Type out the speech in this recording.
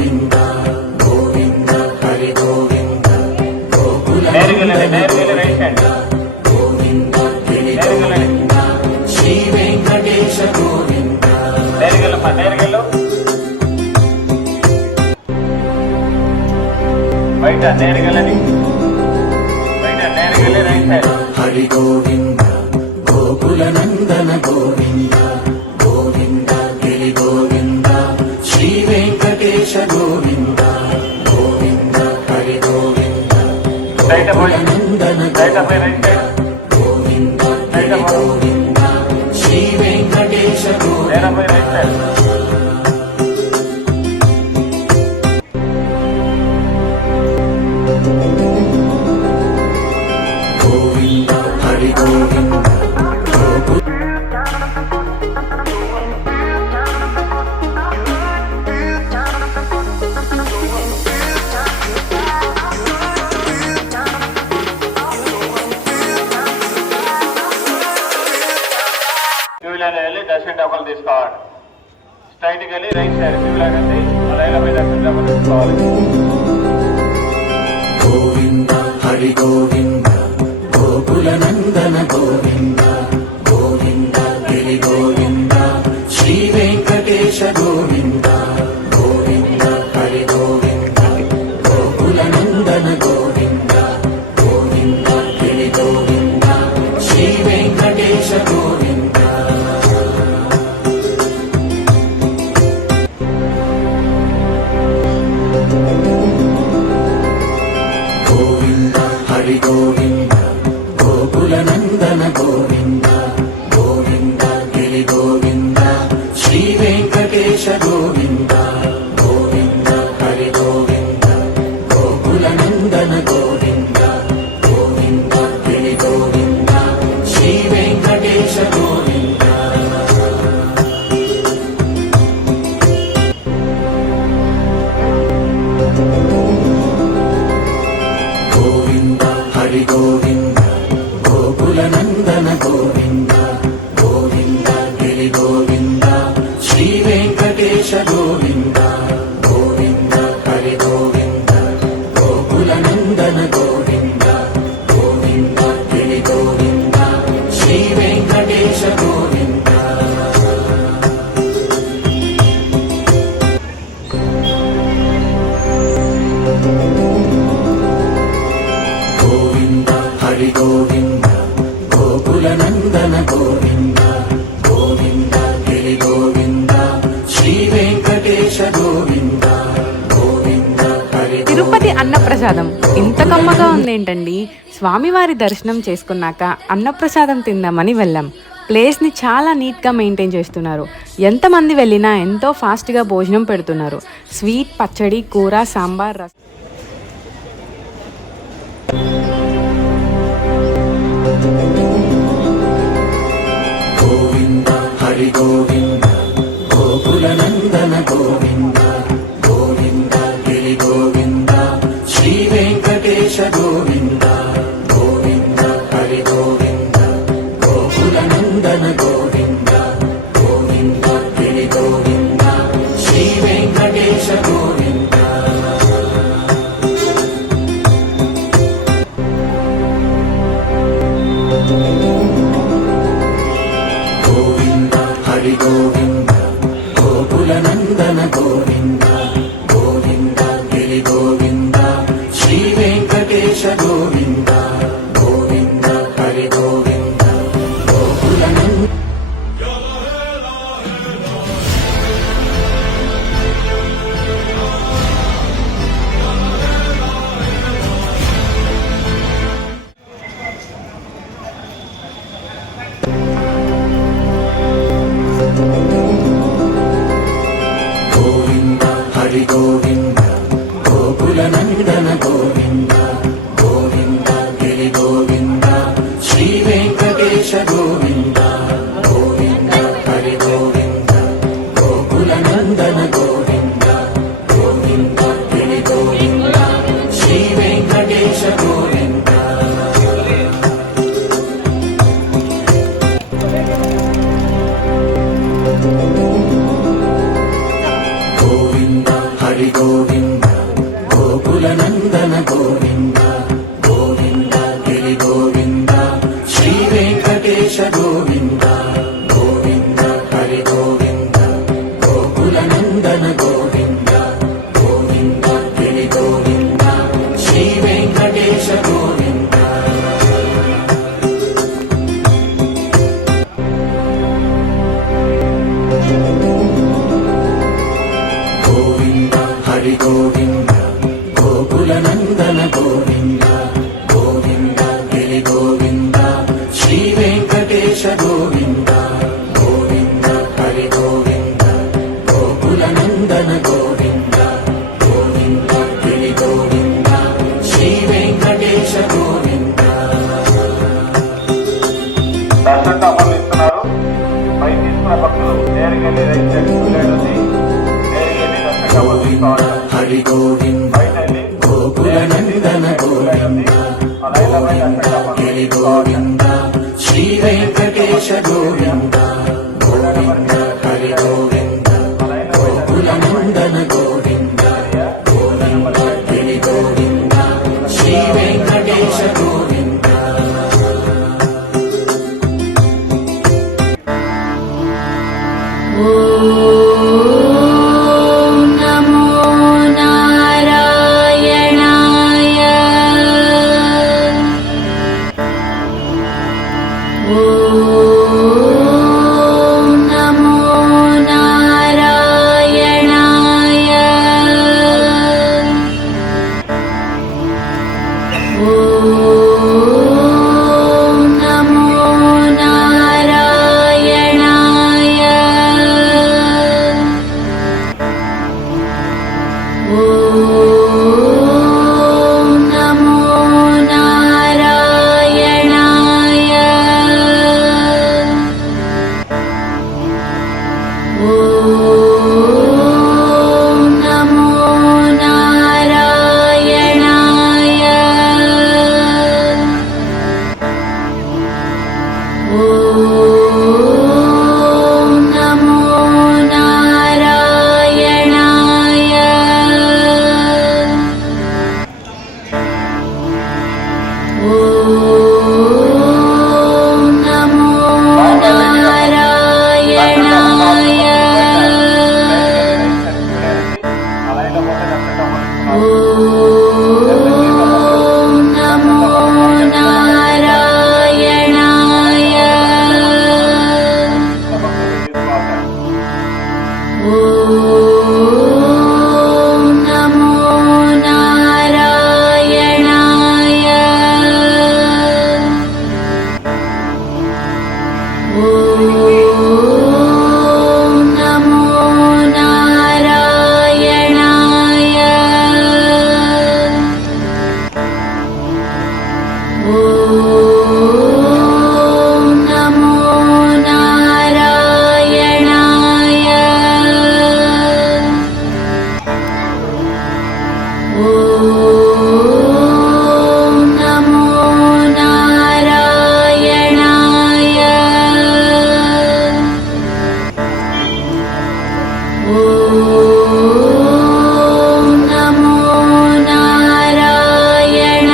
గోవింద గోవింద హరి గోవింద గోకుల గోవింద గిరి గోవింద శ్రీ వెంకటేశ గోవింద బయట నేరుగలని బయట నేరుగలి right side Hari Govinda Gokula Nandana Govinda Govinda Giri Govinda Shri Venkatesha Govinda Govinda Hari Govinda Gokula Nandana right side Govinda Giri Govinda Shri Venkatesha Govinda right side Govinda Hari Govinda Gokula queue line వెళ్ళి దర్శన డబ్బులు తీసుకోవాలి. స్ట్రైట్కి వెళ్ళి రైట్ సైడ్ క్యూ లైన్ ఉంది, ఆ లైన్ పోయి దర్శన డబ్బులు తీసుకోవాలి. గోవింద హరి గోవింద గోకుల నందన గోవింద గోవింద గిరి గోవింద శ్రీ వెంకటేశ గోవింద గోవింద హరి గోవింద గోకుల నందన గోవింద గోవింద గిరి గోవింద శ్రీ వెంకటేశ గోవింద గోవింద హరి గోవింద గోకుల నందన గోవింద గోవింద గిరి గోవింద శ్రీ వెంకటేశ గోవింద గోవింద హరి గోవింద గోకుల నందన గోవింద గోవింద గిరి గోవింద శ్రీ వెంకటేశ గోవింద గోవింద హరి గోవింద గోకుల నందన గోవింద గోవింద గిరి గోవింద శ్రీ వెంకటేశ గోవింద గోవింద హరి గోవింద గోకుల నందన గోవింద గోవింద గిరి గోవింద శ్రీ వెంకటేశ గోవింద గోవింద హరి గోవింద గోకుల నందన గోవింద గోవింద గిరి గోవింద శ్రీ వెంకటేశ గోవింద గోవింద హరి తిరుపతి అన్నప్రసాదం ఇంత కమ్మగా ఉందేంటండి. స్వామివారి దర్శనం చేసుకున్నాక అన్నప్రసాదం తిందామని వెళ్ళాం. ప్లేస్ని చాలా నీట్గా మెయింటైన్ చేస్తున్నారు. ఎంతమంది వెళ్ళినా ఎంతో ఫాస్ట్గా భోజనం పెడుతున్నారు. స్వీట్, పచ్చడి, కూర, సాంబార్, రసం. గోవింద హరి గోవింద గోకుల నందన గోవింద గోవింద గిరి గోవింద శ్రీ వెంకటేశ గోవింద గోవింద హరి గోవింద గోకుల నందన గోవింద గోవింద గిరి గోవింద శ్రీ వెంకటేశ గోవింద గోవింద హరి గోవింద గోకుల నందన గోవింద గోవింద గిరి గోవింద శ్రీ వెంకటేశ గోవింద గోవింద హరి గోవింద గోకుల నందన గోవింద హరి గోవింద గోకుల నందన గోవింద గోవింద గిరి గోవింద శ్రీ వెంకటేశ గోవింద గోవింద హరి గోవింద గోకుల నందన గోవింద గోవింద గిరి గోవింద శ్రీ వెంకటేశ గోవింద గోవింద హరి హరి గోవింద గోకుల నందన గోవింద గోవింద గిరి గోవింద శ్రీ వెంకటేశ గోవింద గోవింద హరి గోవింద గోకుల నందన గోవింద గోవింద గిరి గోవింద శ్రీ వెంకటేశ గోవింద గోవింద హరి గోవింద గోకుల నందన గోవింద గోవింద గిరి గోవింద శ్రీ వెంకటేశ గోవింద గోవింద హరి గోవింద గోకుల నందన గోవింద గోవింద గిరి గోవింద శ్రీ వెంకటేశ గోవింద దర్శన టోకన్లు ఇస్తున్నారు. పై తీసుకున్న భక్తులు నేరుగా వెళ్ళి రైట్ సైడ్ క్యూ లైన్ ఉంది. నేరుగా వెళ్ళి దర్శన టోకన్లు తీసుకోవాలి. హరి గోవింద బయట వెళ్ళి గోకుల నందన గోవింద గోవింద గిరి గోవింద శ్రీ వెంకటేశ గోవింద గోవింద హరి గోవింద గోకుల నందన గోవింద గోవింద గిరి గోవింద శ్రీ వెంకటేశ గోవింద నమో నారాయణాయ నమో నారాయణాయ నమో నారాయణాయ నమో నారాయణాయ నమో నారాయణాయ నమో నారాయణాయ నమో నారాయణాయ నమో నారాయణాయ నమో నారాయణాయ నమో నారాయణాయ నమో నారాయణాయ నమో నారాయణాయ నమో నారాయణాయ